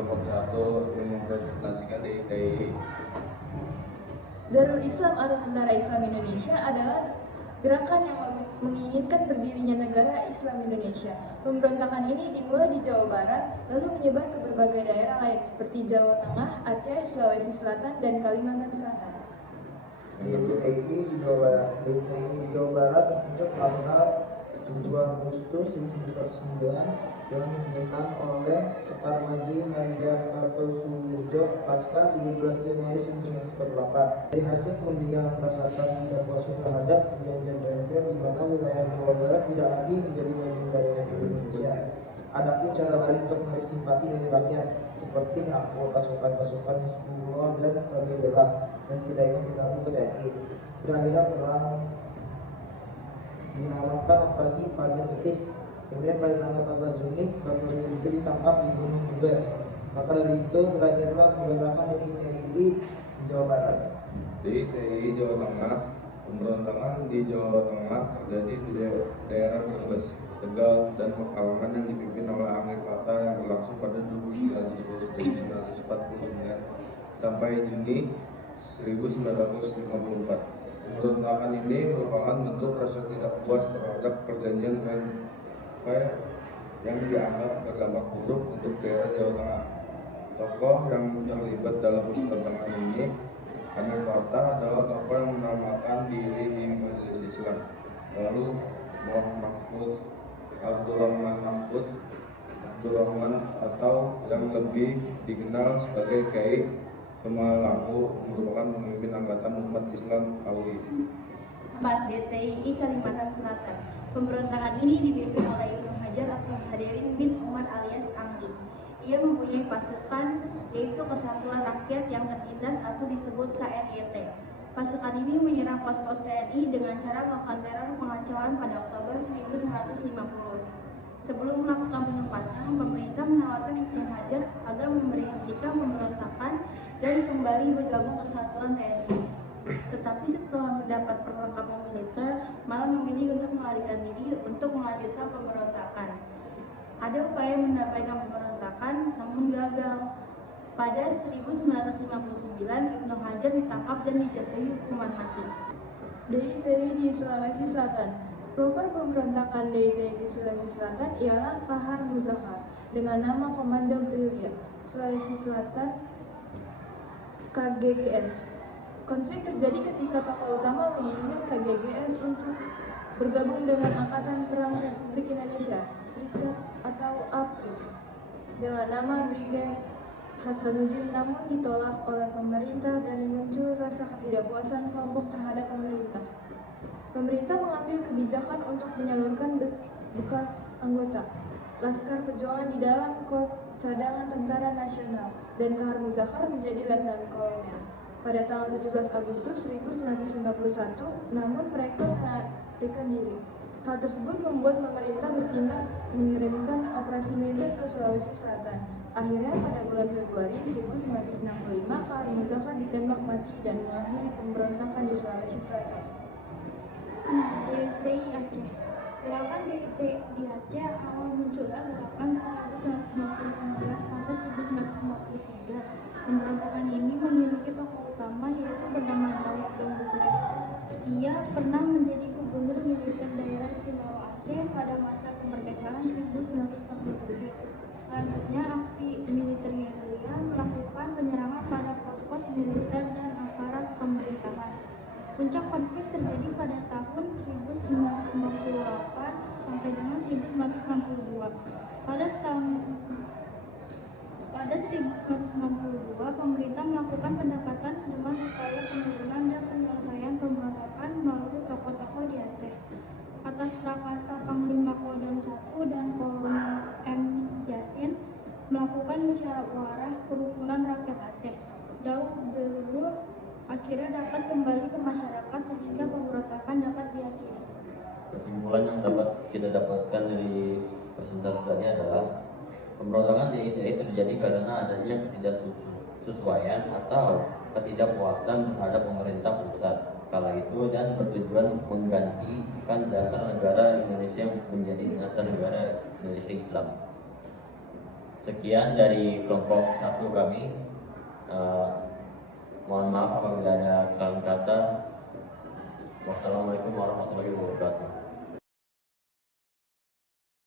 Kelompok 1 yang mempresentasikan DITI. Darul Islam atau Tentara Islam Indonesia adalah gerakan yang menginginkan berdirinya negara Islam Indonesia. Pemberontakan ini dimulai di Jawa Barat, lalu menyebar ke berbagai daerah lain seperti Jawa Tengah, Aceh, Sulawesi Selatan, dan Kalimantan Selatan. DITI di Jawa Barat terbentuk pada 7 Agustus 1909 yang dipimpin oleh Sekar Maji Marijan Kartosuwirjo pasca 17 Januari 1948. Dari hasil pemilihan berdasarkan tidak puas terhadap perjanjian Renville di mana wilayah Jawa Barat tidak lagi menjadi bagian dari Republik Indonesia. Adapun cara lain untuk menarik simpati dari rakyat seperti merangkul pasukan-pasukan Hizbullah dan Sabilillah yang tidak ingin bergabung ke TNI. Berakhirnya perang dinamakan Operasi Pagar Betis. Kemudian pada tanggal 14 Juni, Kartosuwirjo ditangkap di Gunung Buber. Maka dari itu berakhirlah pemberontakan DITI di Jawa Barat. DITI Jawa Tengah. Pemberontakan di Jawa Tengah terjadi di daerah Brebes, Tegal, dan Pekalongan yang dipimpin oleh Amir Fattah yang berlangsung pada 23 Agustus 1949 sampai Juni 1954. Pemberontakan ini merupakan bentuk rasa tidak puas terhadap perjanjian Renville yang dianggap berdampak buruk untuk daerah Jawa Tengah. Tokoh yang terlibat dalam pemberontakan ini, Amir Fattah, adalah tokoh yang menamakan diri di Majelis Islam. Lalu Abdurrahman Mahfud atau yang lebih dikenal sebagai Kiai Kemalanggu merupakan pemimpin angkatan umat Islam AUI. 4. DTII Kalimantan Selatan. Pemberontakan ini dipimpin oleh Ibnu Hajar atau Hadirin bin Umar alias Anggi. Ia mempunyai pasukan yaitu Kesatuan Rakyat yang Tertindas atau disebut KRYT. Pasukan ini menyerang pos-pos TNI dengan cara melakukan teror pengacauan pada Oktober 1950. Sebelum melakukan penumpasan, pemerintah menawarkan Ibnu Hajar agar memberhentikan pemberontakan dan kembali bergabung ke Kesatuan TNI. Tetapi setelah mendapat perlengkapan militer, malah memilih untuk melarikan diri untuk melanjutkan pemberontakan. Ada upaya mendamaikan pemberontakan, namun gagal. Pada 1959, Ibnu Hajar ditangkap dan dijatuhi hukuman mati. DITI di Sulawesi Selatan. Pelopor pemberontakan DITI di Sulawesi Selatan ialah Kahar Muzafar dengan nama Komando Gerilya Sulawesi Selatan KGGS. Konflik terjadi ketika tokoh utama menginginkan KGGS untuk bergabung dengan Angkatan Perang Republik Indonesia Serikat atau APRIS dengan nama Brigjen Hasanuddin, namun ditolak oleh pemerintah dan muncul rasa ketidakpuasan kelompok terhadap pemerintah. Pemerintah mengambil kebijakan untuk menyalurkan bekas anggota Laskar Perjuangan di dalam Korps Cadangan Tentara Nasional dan Kahar Muzafar menjadi letnan kolonel pada tanggal 17 Agustus 1951, namun mereka melarikan diri. Hal tersebut membuat pemerintah bertindak mengirimkan operasi militer ke Sulawesi Selatan. Akhirnya pada bulan Februari 1965, Kahar Muzafar ditembak mati dan mengakhiri pemberontakan di Sulawesi Selatan. DITI Aceh. Gerakan DITI di Aceh awal munculnya gerakan 1959 sampai 1953. Pemberontakan ini memiliki tokoh utama yaitu bernama Daud Dongbulan. Ia pernah menjadi gubernur militer daerah istimewa Aceh pada masa kemerdekaan 1947. Selanjutnya, aksi militer gerilya melakukan penyerangan pada pos-pos militer dan aparat pemerintahan. Puncak konflik terjadi pada tahun 1958 sampai dengan 1962. Pada 1962, pemerintah melakukan pendekatan dengan upaya penurunan dan penyelesaian pemberontakan melalui tokoh-tokoh di Aceh. Atas prakasa Panglima Kodam I dan Kolonel M. Yasin melakukan musyawarah kerukunan rakyat Aceh. Daud Dulu akhirnya dapat kembali ke masyarakat sehingga pemberontakan dapat diakhiri. Kesimpulan yang dapat kita dapatkan dari presentasi tadi adalah pemberontakan DITI terjadi karena adanya ketidaksesuaian atau ketidakpuasan terhadap pemerintah pusat kala itu dan bertujuan menggantikan dasar negara Indonesia menjadi dasar negara Indonesia Islam. Sekian dari kelompok 1 kami. Mohon maaf apabila ada kesalahan kata. Wassalamualaikum warahmatullahi wabarakatuh.